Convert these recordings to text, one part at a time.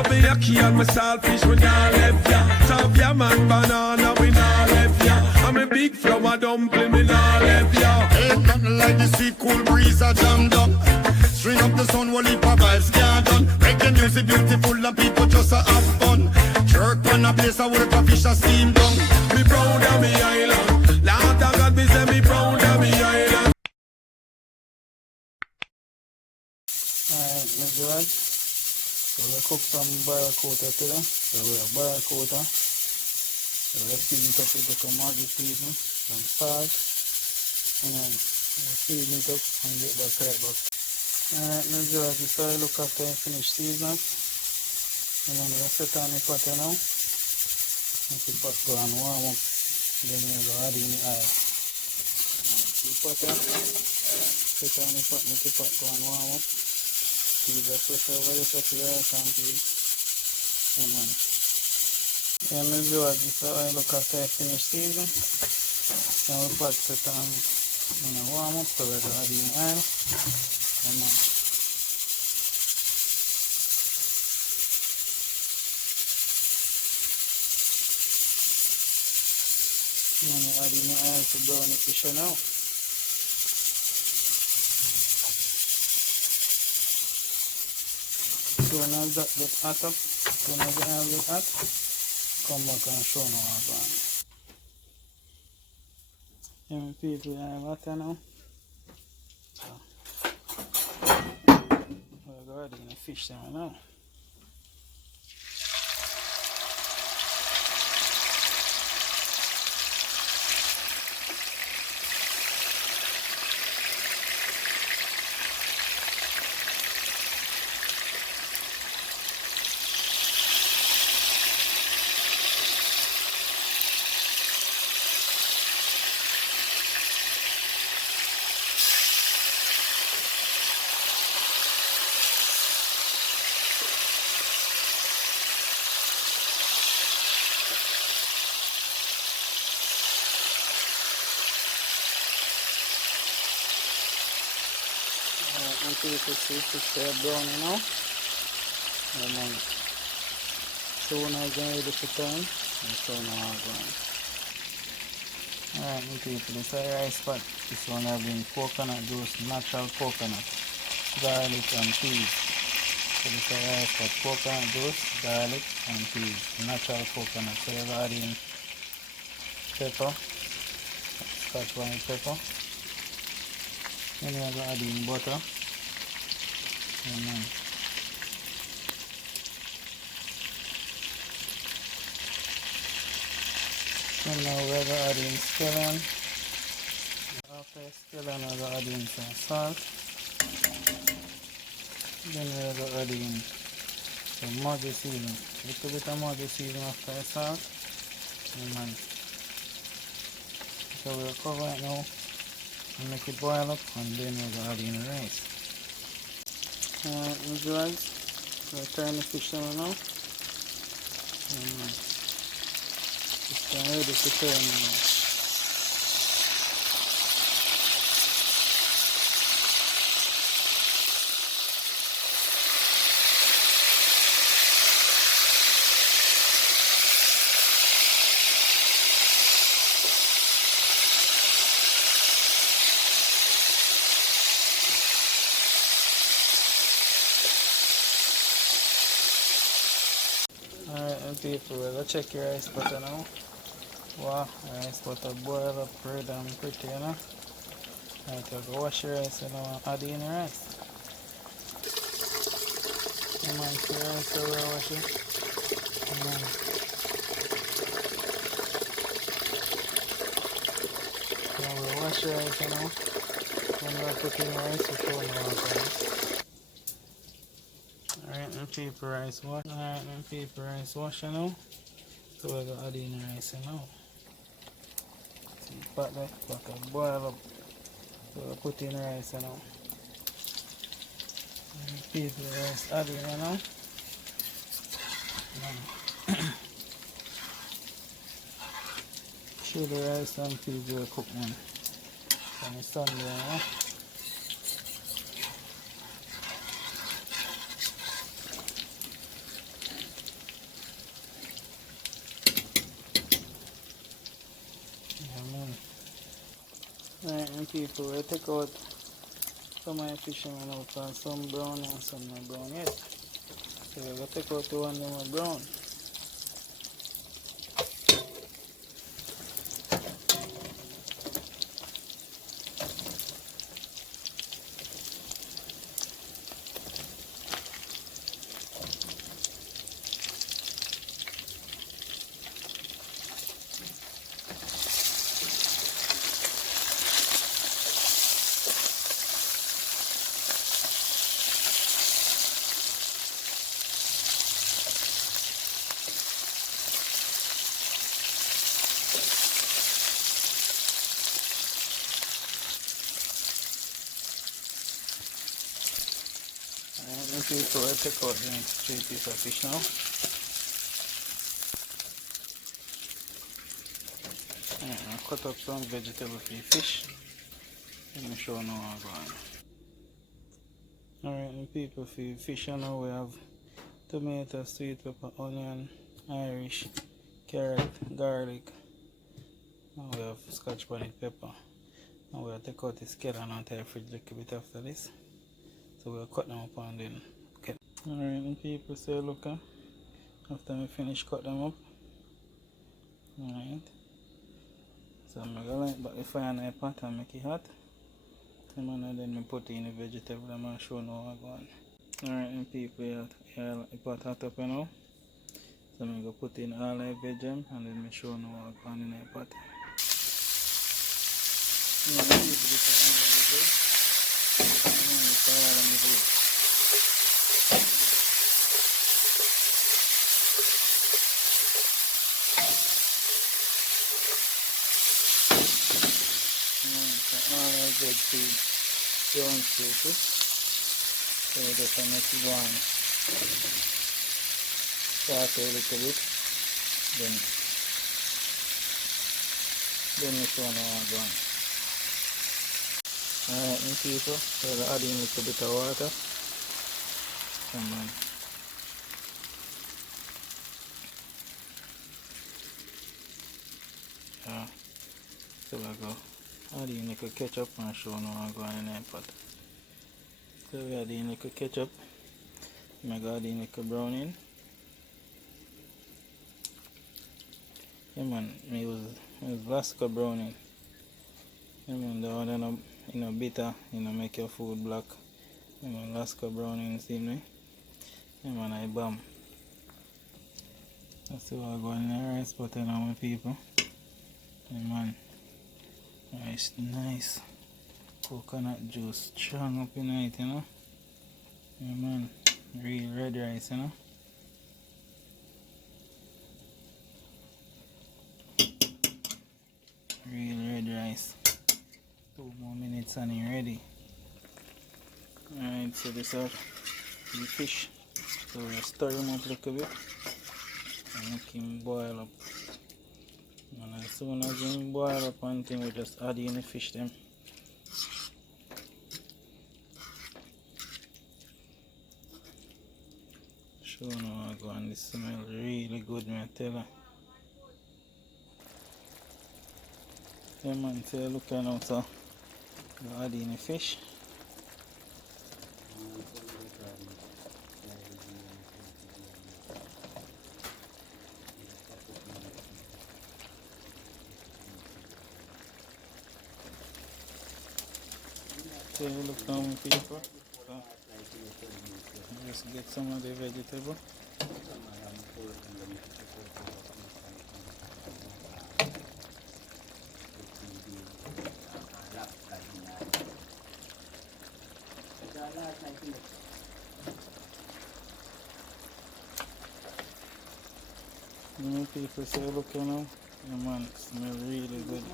love me yucky and my saltfish when y'all left ya. Top ya man banana we not left ya. I'm a big flower dumpling me not left ya. Ain't nothing like the sweet cool breeze a jammed up. String up the sun while heap of vibes can't done. Reggae music beautiful and people just a have fun. Jerk on a place I work a fish a steam down. Me proud of me island. Lord of God me say me proud of me island. Alright, Mr. George. So we cook some barracuda today. So we have barracuda. So let's season it up with some Maggi seasoning, some salt, and then we'll season it up and get back right back. Alright, Mr. George, so I look after I finish seasoning. And then we'll set on the pot now. Make the pot go and warm up. Then we'll add in the oil. The pot set on the pot, make the pot go and warm up. Peas are fresh over the top of the rice and peas. Amen. And Mr. George, so I look after I finish seasoning. Now we pot set on warm up, so we'll add in the oil. Amen. And then add in the oil to brown the fish now. Soon as that get hot up, soon as the oil get hot, come back and show now how gone. Yeah, my people, I have water now. So, we're going to the fish them now. Until you see fish are brown, you know. And then soon as they're ready to turn, and so now I'm going. Alright, my people, this is a rice pot. This one has been coconut juice, natural coconut, garlic and peas. So this is a rice pot, coconut juice, garlic and peas, natural coconut. So you're adding pepper, scotch bonnet pepper. Then you're adding butter. Amen. And now we're going to add in scallion. After scallion, we're going to add in some salt. Then we're going to add in some Maggi seasoning. A little bit of Maggi seasoning after the salt. Amen. So we'll cover it now and make it boil up, and then we're going to add in the rice. Alright, we'll turn the fish down now. It's ready to turn now. Alright, people, we'll check your rice butter now. Wow, rice butter boil up red and pretty, you know. Alright, we'll go wash your rice, you know, and add in the rice. Come on, see your rice, so we'll wash it. Come on. Now we'll wash your rice, you know. When we'll put in the rice, we'll show you how to rice. Alright, my people, rice wash. Alright, my people, rice wash, you know. So we're going to add in the rice, you know. See, pot there, pot will boil up. So we'll put in the rice, you know. Alright, people, rice add in, you know. Show the rice and peas will cook, man. From the sun there, you know. people, we take out some of the fish and now and some brown and some not brown yet. So we're going to take out the one that are brown. So I take out the next 3 pieces of fish now. I cut up some vegetable for the fish. Let me show you now how I'm going. Alright, people, for the fish now we have tomato, sweet pepper, onion, Irish, carrot, garlic. Now we have scotch bonnet pepper. Now we'll take out the skeleton and tie the fridge a little bit after this. So we'll cut them up and then okay. Alright, people, so look after we finish cut them up. Alright. So I'm gonna light back the fire in the pot and make it hot. And then I put in the vegetable and I'll show you how I go on. Alright, people, the pot hot up now. So I'm gonna put in all the veggies and then I show you how I go on in the pot. Good feed brown pieces. So just make it one saute a little bit. Then we show now how going. Alright, people, so we'll add in a little bit of water. Come on. So we'll go. Add in a little ketchup and show you how I'm going in the pot. So we add in a little ketchup. I'm going to add in a little browning. Yeah man, I use Vasco browning. Yeah man, the one bitter, make your food black. Yeah man, Vasco browning, see me? Yeah man, I bomb. That's how I'm going in the rice pot now, my people. Yeah man. Nice coconut juice strong up in it, you know. Yeah man, real red rice, you know. Real red rice. 2 more minutes and it's ready. Alright, so this is the fish. So we'll stir him up a little bit and make him boil up. And as soon as you boil up one thing, we just add in the fish them. Show you how I go, and this smells really good, man, I tell you. Yeah man, so look at now, so you add in the fish. So look down my people. So just get some of the vegetable. My people, say look now. Yeah man, it smells really good.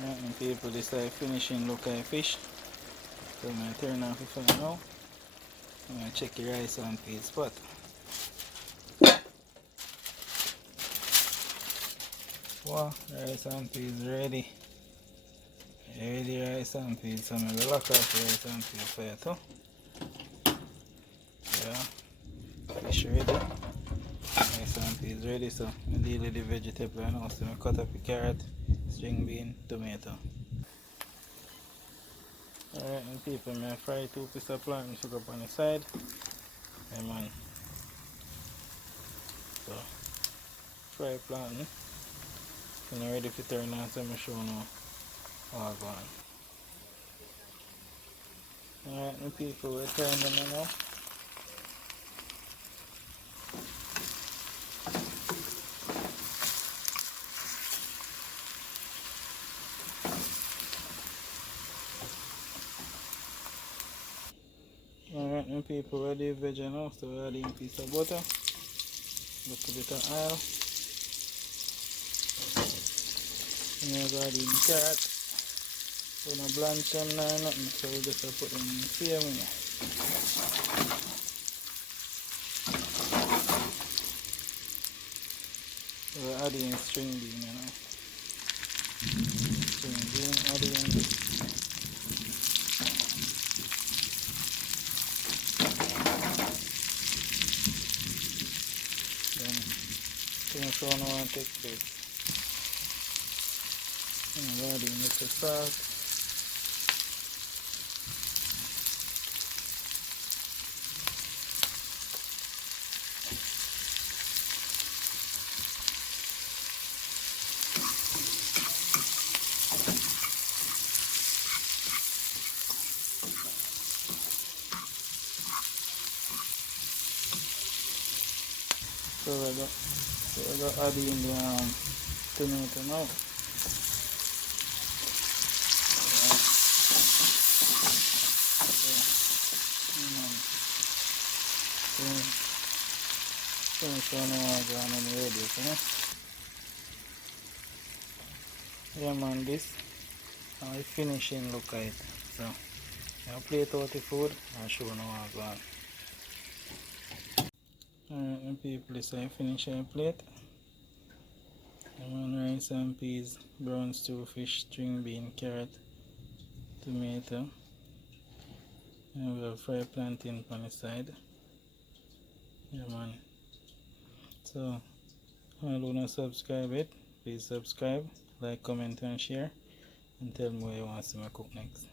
Alright, and people, this is finishing look at fish. So I'm going to turn off the fire now. I'm going to check the rice and peas pot. Wow, rice and peas ready. Ready rice and peas. So I'm going to lock off the rice and peas fire too. Yeah, fish ready. Rice and peas ready. So I deal with the vegetable now. So I cut up the carrot. string bean, tomato. Alright, and people, I fry 2 pieces of plantain sugar up on the side. Yeah, man. So, fry plantain. And I'm ready to turn on, so I'm show now all gone. Alright, and people, we're turning them now. Alright, and people, we're the veggie now, so we're adding a piece of butter, a little bit of oil, and we're adding carrot. We're not blanch them or nothing, so we just put them in the same way. We're adding string bean, you know. String bean, adding. Then, finish one more and take place. And we're adding a little salt. So we're going to add in the tomato now. Finish one more and ready, yeah man, this how the finishing look like. So I'll plate out the food and show now how it's gone. Alright people, so I finish my plate. I'm on rice and peas, brown stew, fish, string bean, carrot, tomato, and we'll fry plantain on the side. Yeah man. So if you don't subscribe it, please subscribe, like, comment and share, and tell me what you want to see me cook next.